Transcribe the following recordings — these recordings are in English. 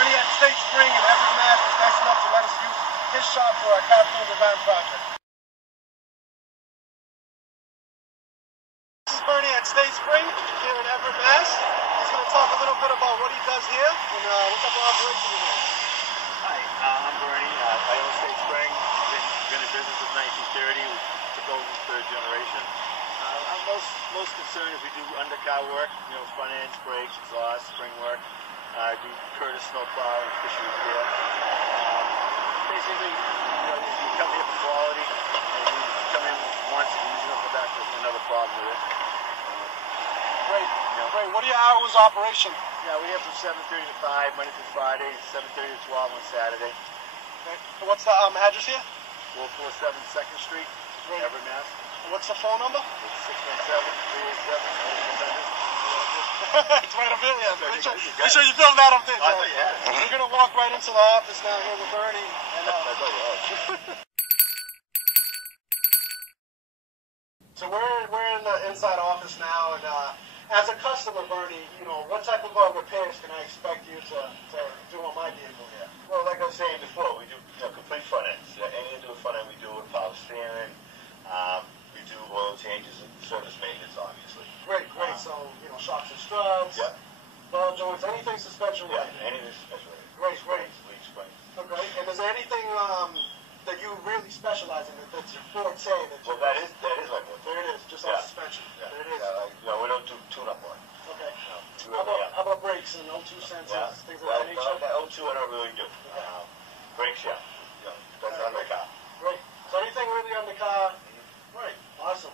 Bernie at State Spring in Everett, Mass. is nice enough to let us use his shop for our Capstone design project. This is Bernie at State Spring here in Everett, Mass. He's going to talk a little bit about what he does here and what type of operation he has. Hi, I'm Bernie. I own State Spring. Been in business since 1930. We took over the third generation. I'm most concerned if we do undercar work, front ends, brakes, exhaust, spring work. I do Curtis snow plow and fishery repair. Basically, you come here for quality, and you come in once and you don't come back, there's another problem with it. Great. Great. What are your hours of operation? Yeah, we have from 7:30 to 5, Monday through Friday, 7:30 to 12 on Saturday. Okay. What's the address here? 447 2nd Street, Everett, Mass. What's the phone number? It's 617-387-1100. It's right up here, yeah. Make sure you film that up there. I thought you had it. We're going to walk right into the office now here with Bernie. And, I thought you had it. So we're in the inside office now, and as a customer, Bernie, what type of repairs can I expect you to do on my vehicle here? Well, like I was saying before, we do complete front ends. Anything to do with front end, we do with power steering. We do oil changes and service maintenance, obviously. Great. So, shocks and struts, ball joints, anything suspension related. Yeah, anything suspension related. Great. Leaf springs. Okay. And is there anything that you really specialize in that's your forte? Well, that is my forte. There it is, just on suspension. Yeah. There it is. We don't do tune-up work. Okay. No. How about brakes and O2 sensors, things of that nature? O2 I don't really do. Brakes, yeah. That's on the car. Great. So anything really on the car? Right. Awesome.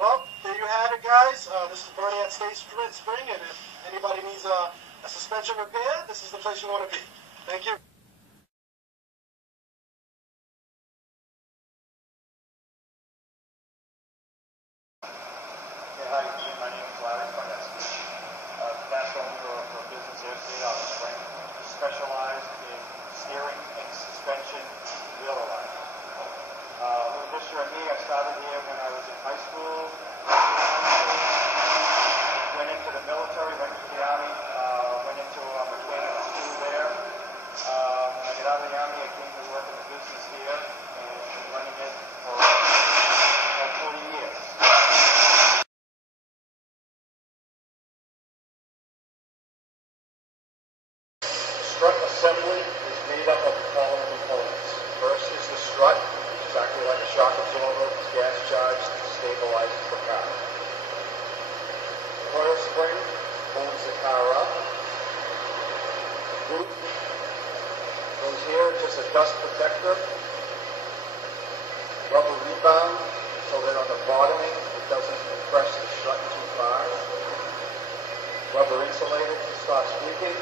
Well, there you have it, guys. This is Bernie at State Spring, and if anybody needs a suspension repair, this is the place you want to be. Thank you. Hi, my name is Larry Farnesky. Capstone for business airstate out of Spring. Specialized in steering and suspension wheel alignment. A little history on me, I started here when I was in high school. Went into the military, went into the Army, went into a mechanical school there. When I got out of the Army, I came to work in the business here and been running it for about 40 years. Strut assembly is made up of the following components. First is the strut, which is acting like a shock absorber, it's gas charged to stabilize the car. Coil spring holds the car up. Boot goes here, just a dust protector. Rubber rebound so that on the bottoming it doesn't compress the strut too far. Rubber insulated to stop squeaking.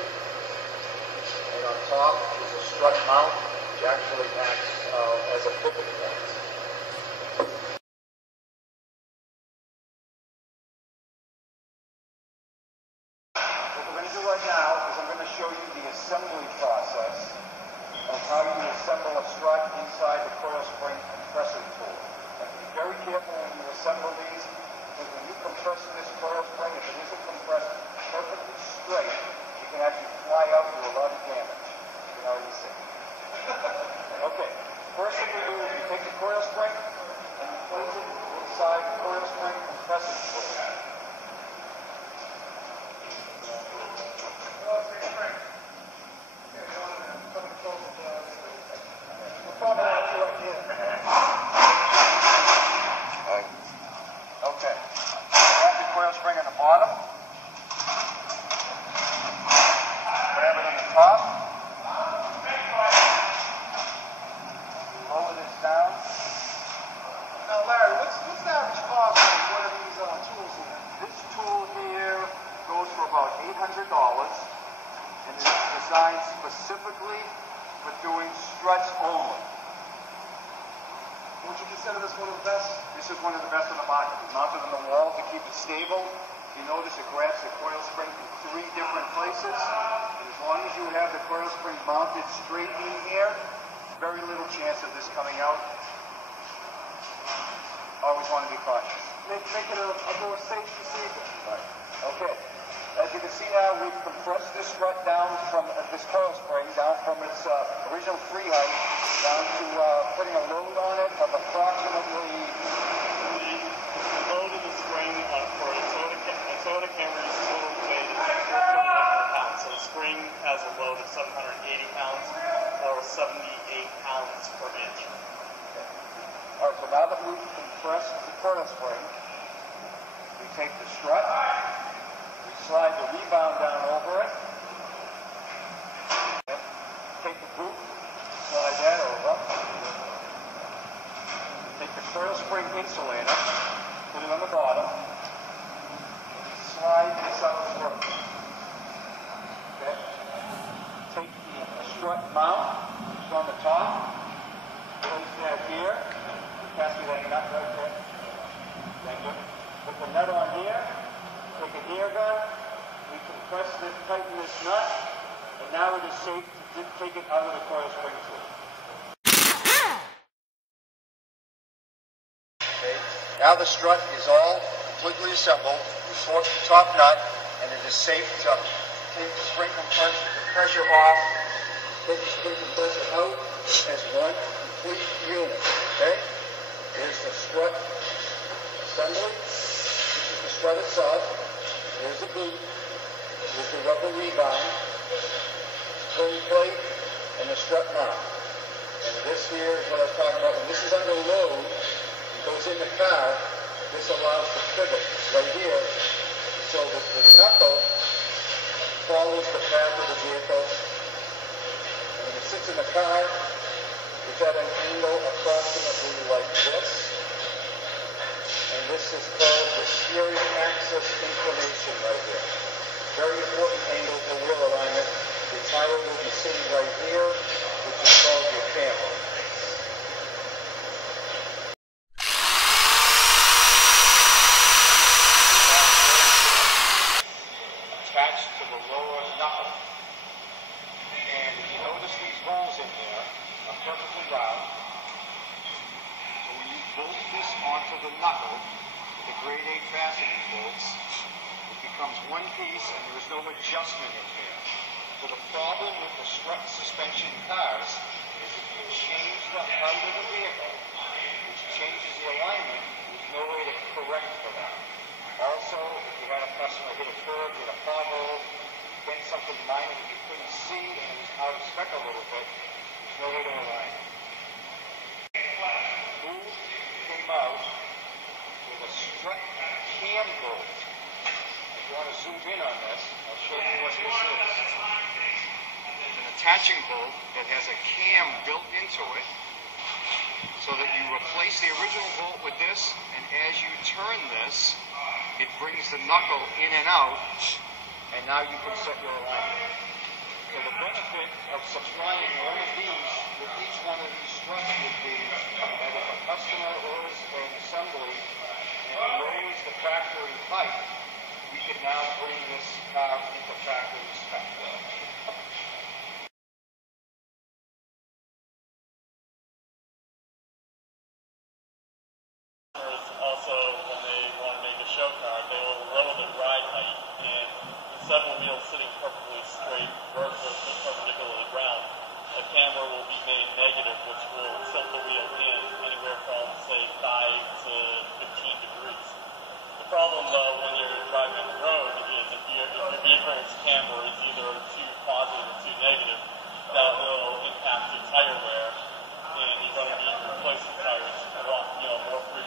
And on top is a strut mount, which actually acts as a pivot point. What we're going to do right now is I'm going to show you the assembly process of how you assemble a strut inside the coil spring compressor tool. And be very careful when you assemble these, because when you compress this coil spring, if it isn't compressed perfectly straight, you can actually fly out and do a lot of damage. You can already see. Okay, first thing we do is you take the coil spring and you place it inside the coil spring compressor tool. Okay, grab the coil spring on the bottom. Grab it on the top. Lower this down. Now, Larry, what's the average cost of one of these tools here? This tool here goes for about $800 and is designed specifically for doing struts only. Would you consider this one of the best? This is one of the best on the market. It's mounted on the wall to keep it stable. You notice it grabs the coil spring from 3 different places. And as long as you have the coil spring mounted straight in here, very little chance of this coming out. Always want to be cautious. Make it a more safe procedure. Right. Okay. As you can see now, we've compressed this strut down from this coil spring, down from its original free height, down to putting a load on it of approximately... The load of the spring for a Toyota Camry's total weight is 4,700 pounds. So the spring has a load of 780 pounds or 78 pounds per inch. All right, so now that we've compressed the coil spring, we take the strut, we slide the rebound down over it, take the boot, slide that over, take the coil spring insulator, put it on the bottom, slide this out through. Okay? Take the strut mount, it's on the top, place that here, pass me that nut right there. Thank you. Put the nut on here, take a hair gun, we compress this, tighten this nut, and now it is safe to take it out of the coil spring tool. Okay. Now the strut is all completely assembled. We fork the top nut, and it is safe to take the spring compressor off, take the spring compressor out as one complete unit. Okay? Here's the strut assembly. This is the strut itself. Here's the boot. Here's the rubber rebound, spring plate, and the strut mount. And this here is what I was talking about. When this is under load, it goes in the car. This allows the pivot right here so that the knuckle follows the path of the vehicle. And when it sits in the car, it's at an angle approximately like this. And this is called the steering axis inclination right here. Very important angle for wheel alignment. The tire will be sitting right here, which is called your camber. Attached to the lower knuckle. And if you notice these holes in there are perfectly round. So when you bolt this onto the knuckle, the grade 8 fastening bolts, it becomes one piece and there is no adjustment in here. So the problem with the strut suspension cars is if you change the height of the vehicle, which changes the alignment, there's no way to correct for that. Also, if you had a customer hit a curb, hit a pothole, bent something minor that you couldn't see and it was out of spec a little bit, there's no way to align it. Boot came out with a strut cam bolt. If you want to zoom in on this, I'll show you what this is. It's an attaching bolt that has a cam built into it so that you replace the original bolt with this, and as you turn this, it brings the knuckle in and out, and now you can set your alignment. So the benefit of supplying one of these with each one of these struts would be that if a customer orders an assembly and lowers the factory height, we can now bring this car into factory spec. Also, when they want to make a show car, they will lower the ride height, and instead of the wheels sitting perfectly straight, perpendicular to the ground, a camber will be made negative, which will tilt the wheel in anywhere from, say, 5 to 15 degrees. The problem, though, when you're driving on the road is if your vehicle's camber is either too positive or too negative, that will impact your tire wear, and you're going to need to replace the tires more frequently.